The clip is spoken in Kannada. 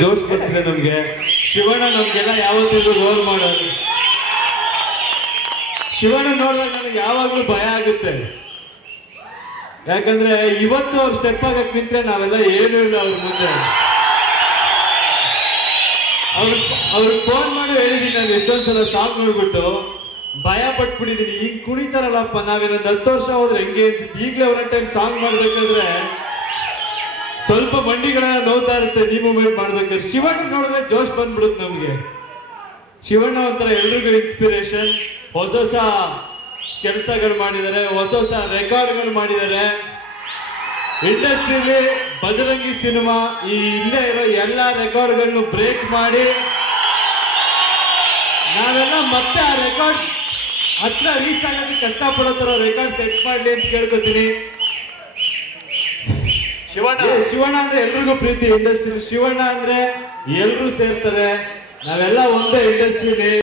ಜೋಶ್ ಬರ್ತಿದೆ ನಮ್ಗೆ. ಶಿವಣ್ಣ ನಮ್ಗೆಲ್ಲ ಯಾವತ್ತಿದ್ರು ರೋಲ್ ಮಾಡೋದು. ಶಿವಣ್ಣ ನೋಡಿದಾಗ ನನಗೆ ಯಾವಾಗ್ಲೂ ಭಯ ಆಗುತ್ತೆ. ಯಾಕಂದ್ರೆ ಇವತ್ತು ಅವ್ರು ಸ್ಟೆಪ್ ಆಗಕ್ ನಿಂತ್ರೆ ನಾವೆಲ್ಲ ಏನೂ ಇಲ್ಲ ಅವ್ರ ಮುಂದೆ. ಅವ್ರಿಗೆ ಫೋನ್ ಮಾಡಿ ಹೇಳಿದೀನಿ ನಾನು ಎಷ್ಟೊಂದ್ಸಲ ಸಾಂಗ್ ನೋಡ್ಬಿಟ್ಟು ಭಯ ಪಟ್ಬಿಟ್ಟಿದೀನಿ. ಹಿಂಗ್ ಕುಣಿತಾರಲ್ಲಪ್ಪ, ನಾವೇನೊಂದು 10 ವರ್ಷ ಹೋದ್ರೆ ಹೆಂಗೆ ಅನ್ಸುತ್ತೆ. ಈಗಲೇ ಒಂದ್ ಟೈಮ್ ಸಾಂಗ್ ಮಾಡ್ಬೇಕಾದ್ರೆ ಸ್ವಲ್ಪ ಮಂಡಿಗಳನ್ನ ನೋವ್ತಾ ಇರುತ್ತೆ. ನೀ ಮೂವ್ಮೆಂಟ್ ಮಾಡ್ಬೇಕಾದ್ರೆ ಶಿವಣ್ಣ ನೋಡಿದ್ರೆ ಜೋಶ್ ಬಂದ್ಬಿಡುತ್ತೆ ನಮ್ಗೆ. ಶಿವಣ್ಣ ಒಂಥರ ಎಲ್ರಿಗೂ ಇನ್ಸ್ಪಿರೇಷನ್. ಹೊಸ ಹೊಸ ಕೆಲಸಗಳು ಮಾಡಿದ್ದಾರೆ, ಹೊಸ ಹೊಸ ರೆಕಾರ್ಡ್ಗಳು ಮಾಡಿದ್ದಾರೆ. ಇಂಡಸ್ಟ್ರಿಯಲ್ಲಿ ಬಜರಂಗಿ ಸಿನಿಮಾ ಈ ಹಿಂದೆ ಇರೋ ಎಲ್ಲಾ ರೆಕಾರ್ಡ್ಗಳನ್ನು ಬ್ರೇಕ್ ಮಾಡಿ ನಾವೆಲ್ಲ ಮತ್ತೆ ಆ ರೆಕಾರ್ಡ್ ಹತ್ರ ರೀಚ್ ಆಗೋದಕ್ಕೆ ಕಷ್ಟಪಡೋ ತರ ರೆಕಾರ್ಡ್ ಸೆಟ್ ಮಾಡ್ಲಿ ಅಂತ ಕೇಳ್ಕೊತೀನಿ. ಶಿವಣ್ಣ ಅಂದ್ರೆ ಎಲ್ರಿಗೂ ಪ್ರೀತಿ ಇಂಡಸ್ಟ್ರಿ. ಶಿವಣ್ಣ ಅಂದ್ರೆ ಎಲ್ರೂ ಸೇರ್ತಾರೆ. ನಾವೆಲ್ಲ ಒಂದೇ ಇಂಡಸ್ಟ್ರಿ.